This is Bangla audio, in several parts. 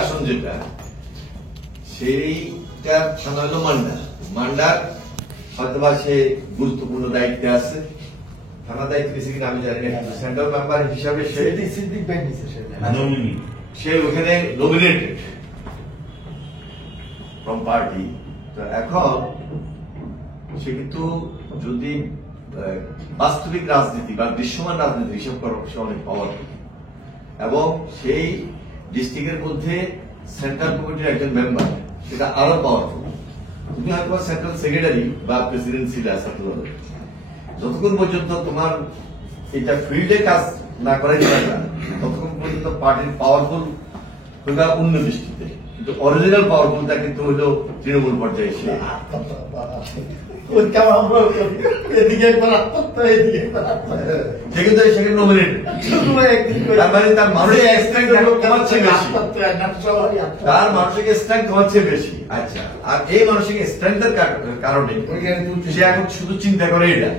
আসন যেটা সেইটার থানা হলো মান্ডার হয়তোবা সে গুরুত্বপূর্ণ দায়িত্বে আছে। থানা দায়িত্ব দিয়েছে কিনা আমি জানি না, সেন্ট্রাল মেম্বার হিসাবে সে ওখানে নমিনেটেড ফ্রম পার্টি। তো এখন সে কিন্তু যদি বাস্তবিক রাজনীতি বা দৃশ্যমান রাজনীতি হিসাব করার সে অনেক পাওয়ারফুল, এবং সেই ডিস্ট্রিক্টের মধ্যে সেন্ট্রাল কমিটির একজন মেম্বার, সেটা আরো পাওয়ারফুল। তুমি হয়তো সেন্ট্রাল সেক্রেটারি বা প্রেসিডেন্ট ছিল ছাত্রদলের, যতক্ষণ পর্যন্ত তোমার এটা ফিল্ডে কাজ না করাই যাবে না ততক্ষণ পর্যন্ত পার্টির পাওয়ারফুল হইবা অন্য দৃষ্টিতে, কিন্তু অরিজিনাল পাওয়ারফুলটা কিন্তু হইলো তৃণমূল পর্যায়ে এসে। তার মানসিক স্ট্রেংথ হচ্ছে বেশি। আচ্ছা, আর এই মানসিক স্ট্রেংথের কারণে সে এখন শুধু চিন্তা করে এটা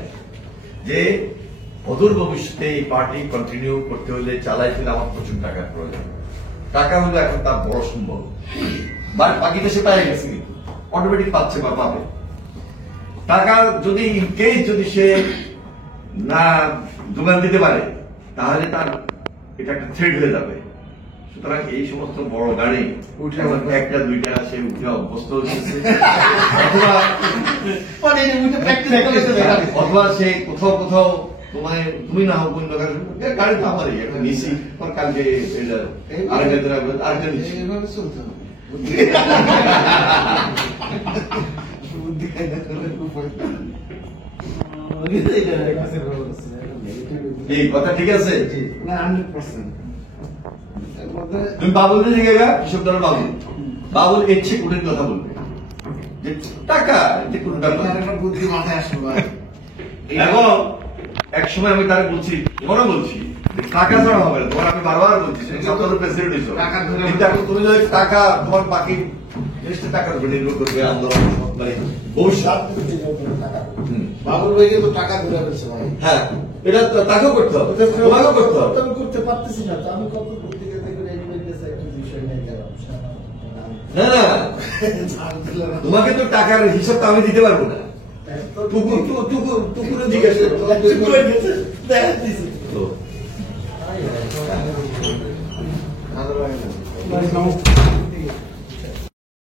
যে অদূর ভবিষ্যতে এই পার্টি কন্টিনিউ করতে হলে চালাইতে হলে আমার প্রচুর টাকার প্রয়োজন। টাকা হলো এখন তার বড় সম্ভব, বাকিটা সে পাই গেছে, কিন্তু অটোমেটিক পাচ্ছে বা পাবে। টাকা যদি ইনকেস যদি সে না যোগান দিতে পারে তাহলে তার এটা একটা থ্রেড হয়ে যাবে। সুতরাং এই সমস্ত বড় গাড়ি উঠে একটা দুইটা সে উঠে অভ্যস্ত হচ্ছে, অথবা সে কোথাও কোথাও তুমি না হোক অন্য গাড়ি তো আমারই একটা নিচ্ছি, কালকে আরেকটা নিচ্ছি। এই কথা ঠিক আছে? তুমি বাবুল জিজ্ঞাসা, কৃষক দলের বাবুল এর চেয়ে কঠিন কথা বলবে যে টাকা বুদ্ধি মাথায় আসবে। এবং এক সময় আমি তারা বলছি, মনে বলছি টাকা ছাড়া হবে না, তোমার আমি বারবার বলছি প্রেসিডেন্ট হিসেবে তুমি যদি টাকা তোমার বাকি জিনিসটা টাকার উপর নির্ভর করবে আন্দোলন মানে ভবিষ্যৎ। বাবুল ভাই কিন্তু টাকা ধরে ফেলছে ভাই। হ্যাঁ, এটা তাকেও করতে হবে, তোমাকেও করতে হবে। আমি করতে পারতেছি না, তো আমি কত পত্রিকা থেকে একটা বিষয় নিয়ে গেলাম। না না, তোমাকে তো টাকার হিসাবটা আমি দিতে পারবো না। টুকুরে জিজ্ঞাসা